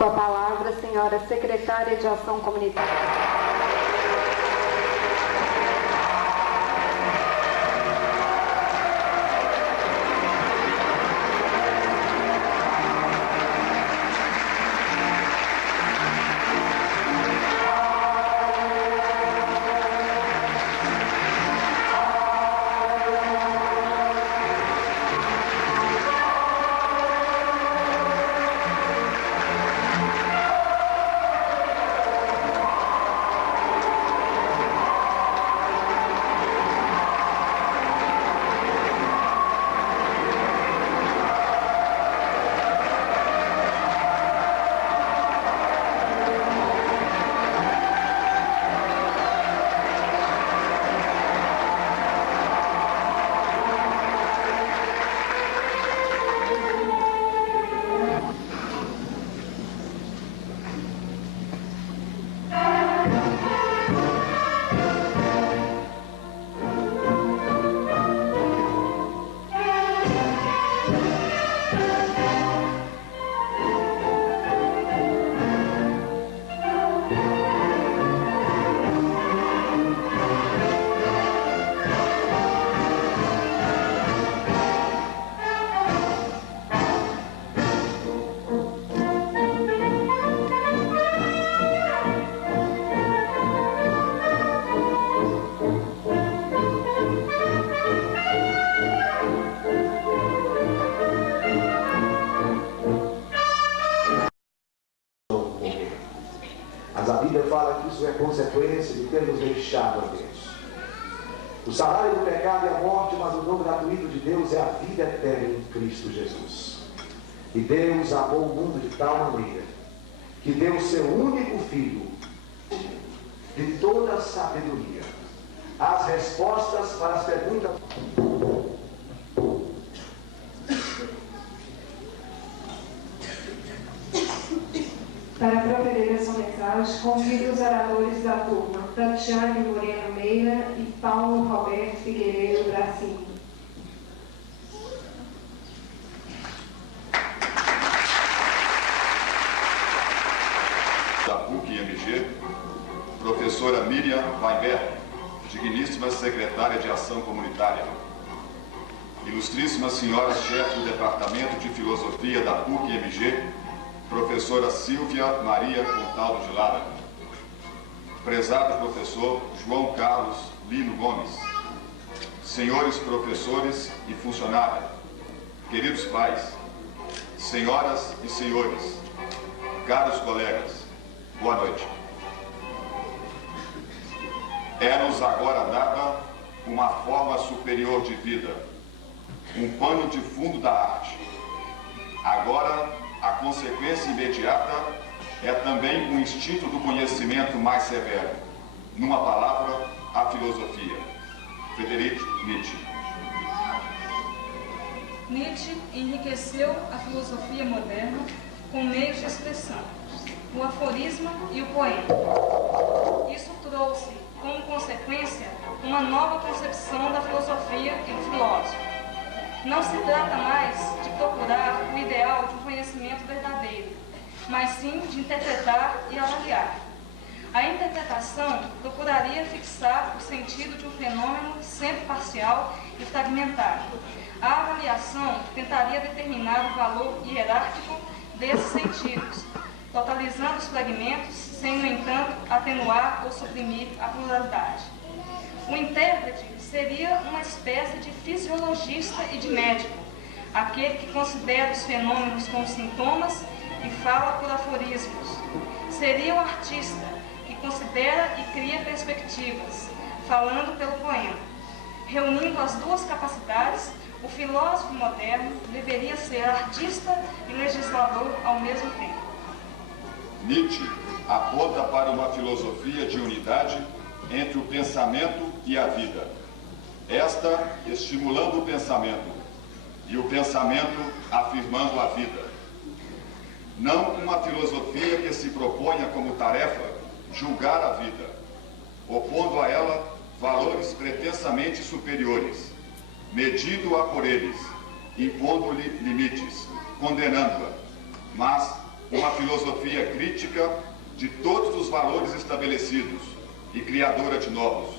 Com a palavra, a senhora secretária de Ação Comunitária. Fala que isso é consequência de termos deixado a Deus. O salário do pecado é a morte, mas o dom gratuito de Deus é a vida eterna em Cristo Jesus. E Deus amou o mundo de tal maneira que deu o seu único Filho, de toda a sabedoria, as respostas para as perguntas. Para proferir essa mensagem, convido os oradores da turma, Tatiane Moreno Meira e Paulo Roberto Figueiredo Bracinho. Da PUC-MG, professora Miriam Weinberg, digníssima secretária de Ação Comunitária. Ilustríssimas senhoras chefe do Departamento de Filosofia da PUC-MG, professora Silvia Maria Montalvo de Lara, prezado professor João Carlos Lino Gomes, senhores professores e funcionários, queridos pais, senhoras e senhores, caros colegas, boa noite. É-nos agora dada uma forma superior de vida, um pano de fundo da arte. Agora, a consequência imediata é também um instinto do conhecimento mais severo. Numa palavra, a filosofia. Friedrich Nietzsche. Nietzsche enriqueceu a filosofia moderna com meios de expressão, o aforisma e o poema. Isso trouxe, como consequência, uma nova concepção da filosofia e do filósofo. Não se trata mais de procurar o ideal de um conhecimento verdadeiro, mas sim de interpretar e avaliar. A interpretação procuraria fixar o sentido de um fenômeno sempre parcial e fragmentado. A avaliação tentaria determinar o valor hierárquico desses sentidos, totalizando os fragmentos, sem, no entanto, atenuar ou suprimir a pluralidade. O intérprete seria uma espécie de fisiologista e de médico, aquele que considera os fenômenos como sintomas e fala por aforismos. Seria um artista, que considera e cria perspectivas, falando pelo poema. Reunindo as duas capacidades, o filósofo moderno deveria ser artista e legislador ao mesmo tempo. Nietzsche aponta para uma filosofia de unidade entre o pensamento e a vida. Esta estimulando o pensamento e o pensamento afirmando a vida. Não uma filosofia que se proponha como tarefa julgar a vida, opondo a ela valores pretensamente superiores, medindo-a por eles, impondo-lhe limites, condenando-a, mas uma filosofia crítica de todos os valores estabelecidos e criadora de novos.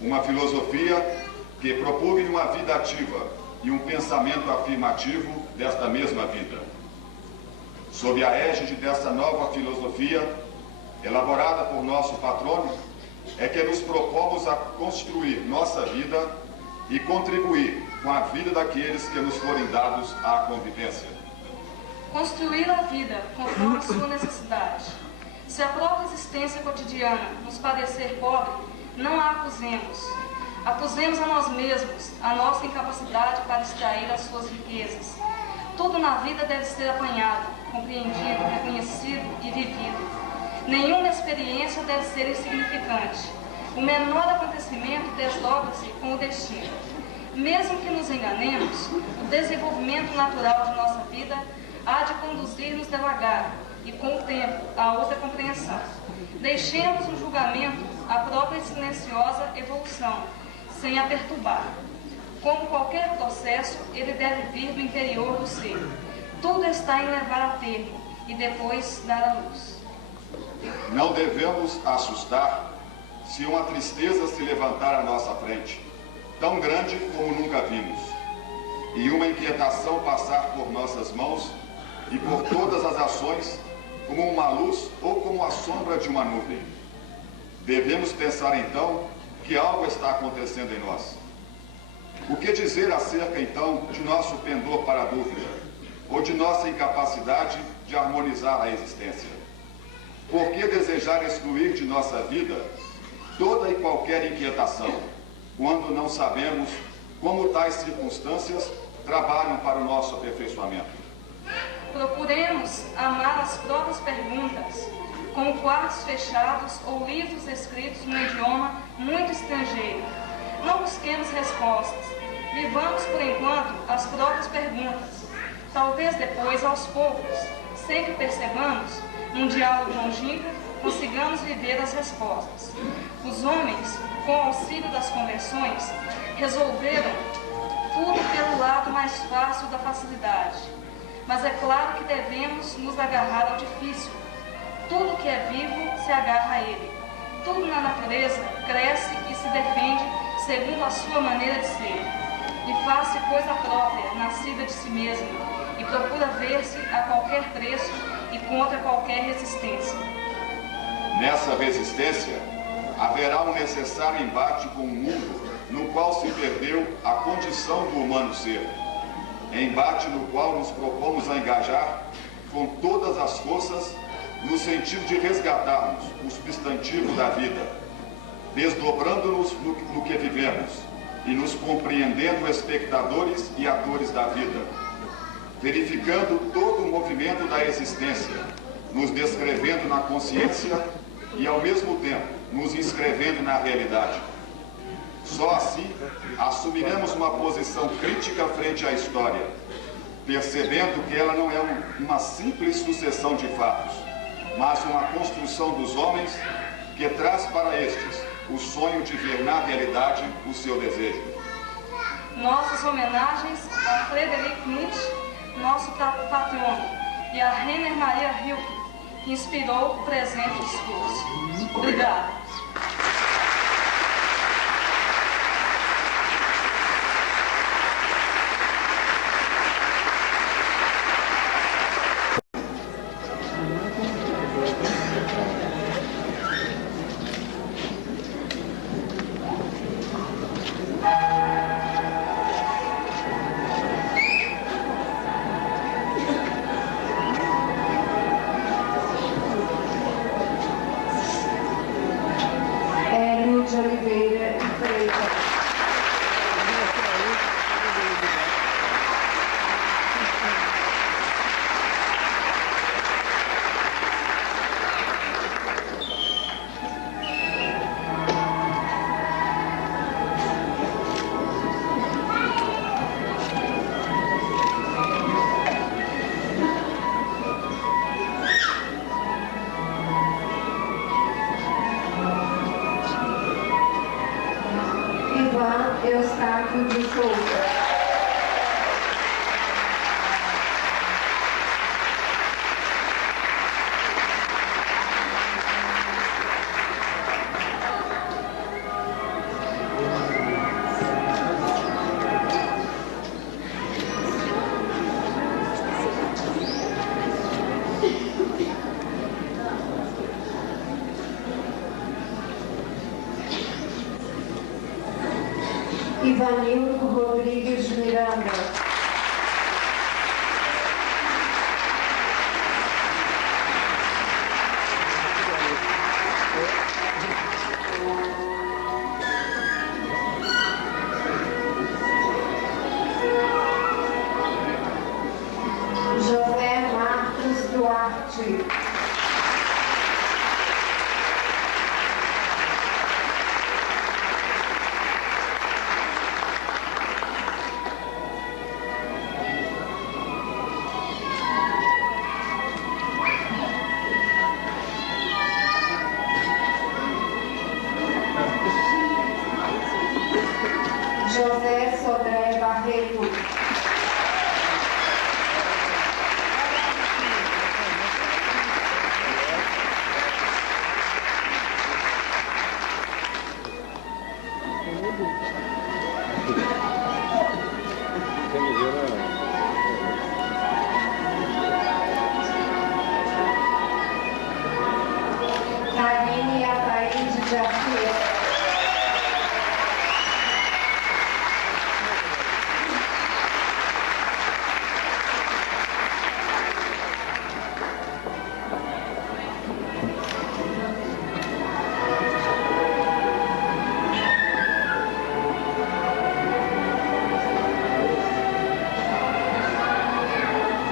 Uma filosofia que propugne uma vida ativa e um pensamento afirmativo desta mesma vida. Sob a égide dessa nova filosofia, elaborada por nosso patrono, é que nos propomos a construir nossa vida e contribuir com a vida daqueles que nos forem dados à convivência. Construir a vida conforme a sua necessidade. Se a própria existência cotidiana nos parecer pobre, não a acusemos. Acusemos a nós mesmos a nossa incapacidade para extrair as suas riquezas. Tudo na vida deve ser apanhado, compreendido, reconhecido e vivido. Nenhuma experiência deve ser insignificante. O menor acontecimento desdobra-se com o destino. Mesmo que nos enganemos, o desenvolvimento natural de nossa vida há de conduzir-nos devagar e, com o tempo, a outra compreensão. Deixemos o julgamento à própria silenciosa evolução, sem a perturbar. Como qualquer processo, ele deve vir do interior do ser. Tudo está em levar a termo e depois dar à luz. Não devemos assustar se uma tristeza se levantar à nossa frente, tão grande como nunca vimos, e uma inquietação passar por nossas mãos e por todas as ações como uma luz ou como a sombra de uma nuvem. Devemos pensar então que algo está acontecendo em nós. O que dizer acerca então de nosso pendor para a dúvida, ou de nossa incapacidade de harmonizar a existência? Por que desejar excluir de nossa vida toda e qualquer inquietação, quando não sabemos como tais circunstâncias trabalham para o nosso aperfeiçoamento? Procuremos amar as próprias perguntas, como quartos fechados ou livros escritos num idioma muito estrangeiro. Não busquemos respostas. Vivamos, por enquanto, as próprias perguntas. Talvez depois, aos poucos, sem que percebamos, num diálogo longínquo, consigamos viver as respostas. Os homens, com o auxílio das convenções, resolveram tudo pelo lado mais fácil da facilidade. Mas é claro que devemos nos agarrar ao difícil. Tudo que é vivo se agarra a ele. Tudo na natureza cresce e se defende segundo a sua maneira de ser. E faz-se coisa própria, nascida de si mesma, e procura ver-se a qualquer preço e contra qualquer resistência. Nessa resistência, haverá um necessário embate com o mundo no qual se perdeu a condição do humano ser. Embate no qual nos propomos a engajar com todas as forças no sentido de resgatarmos o substantivo da vida, desdobrando-nos no que vivemos e nos compreendendo espectadores e atores da vida, verificando todo o movimento da existência, nos descrevendo na consciência e, ao mesmo tempo, nos inscrevendo na realidade. Só assim assumiremos uma posição crítica frente à história, percebendo que ela não é uma simples sucessão de fatos, mas uma construção dos homens que traz para estes o sonho de ver na realidade o seu desejo. Nossas homenagens a Friedrich Nietzsche, nosso patrono, e a Rainer Maria Rilke, que inspirou o presente discurso. Obrigada. Eustáquio de Souza. Ivanildo Rodrigues Miranda. José Marcos Duarte. José Sodré Barreto. Karine Ataíde de Arceiro.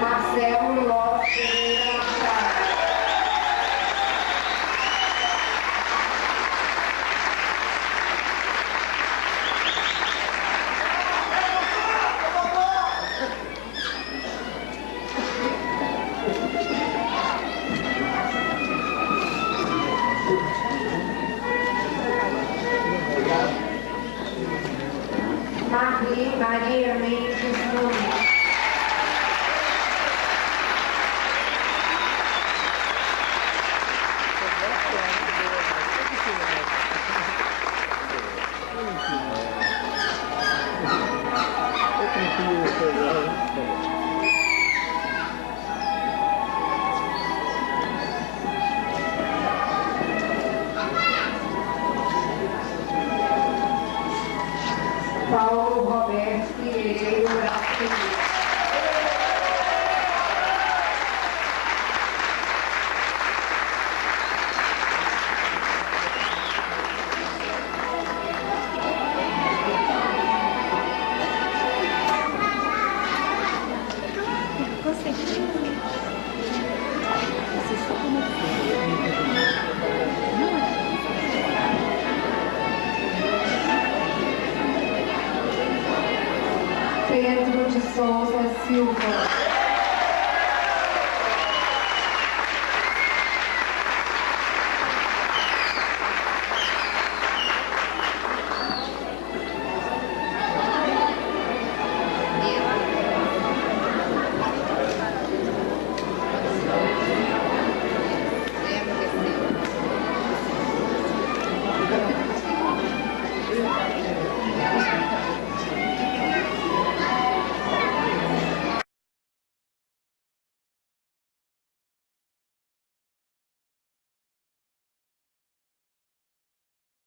Marcelo Lopes Pereira Machado. Marli Maria Mendes Nunes. Paulo Roberto Figueiredo Brasil. Pedro de Souza Silva.